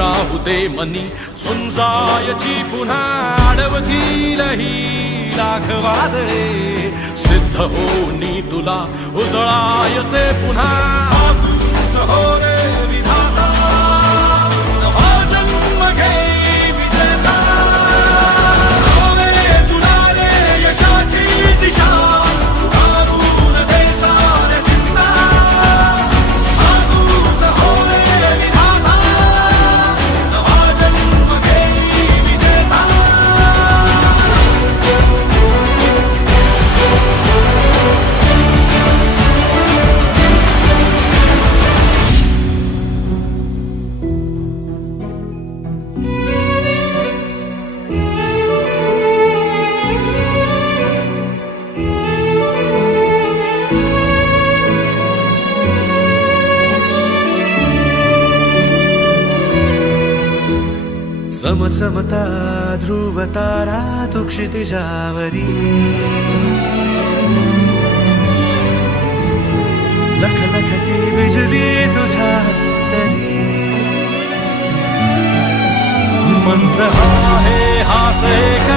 राहू दे मनी झुंजायची पुन्हा अडवतील ही लाख वादळे सिद्ध होनी तुला उजळायचे पुन्हा साधूच हो रे विधाता नवा जन्म घे विजेता होवे तुला रे यशाची दिशा सुधारून दे साऱ्या चिंता साधूच हो रे विधाता नवा जन्म घे विजेता चमचमता ध्रुव तारा तू क्षितिजावरी लख लखती बिजली तुझ्या तरी मंत्र आहे हाच एक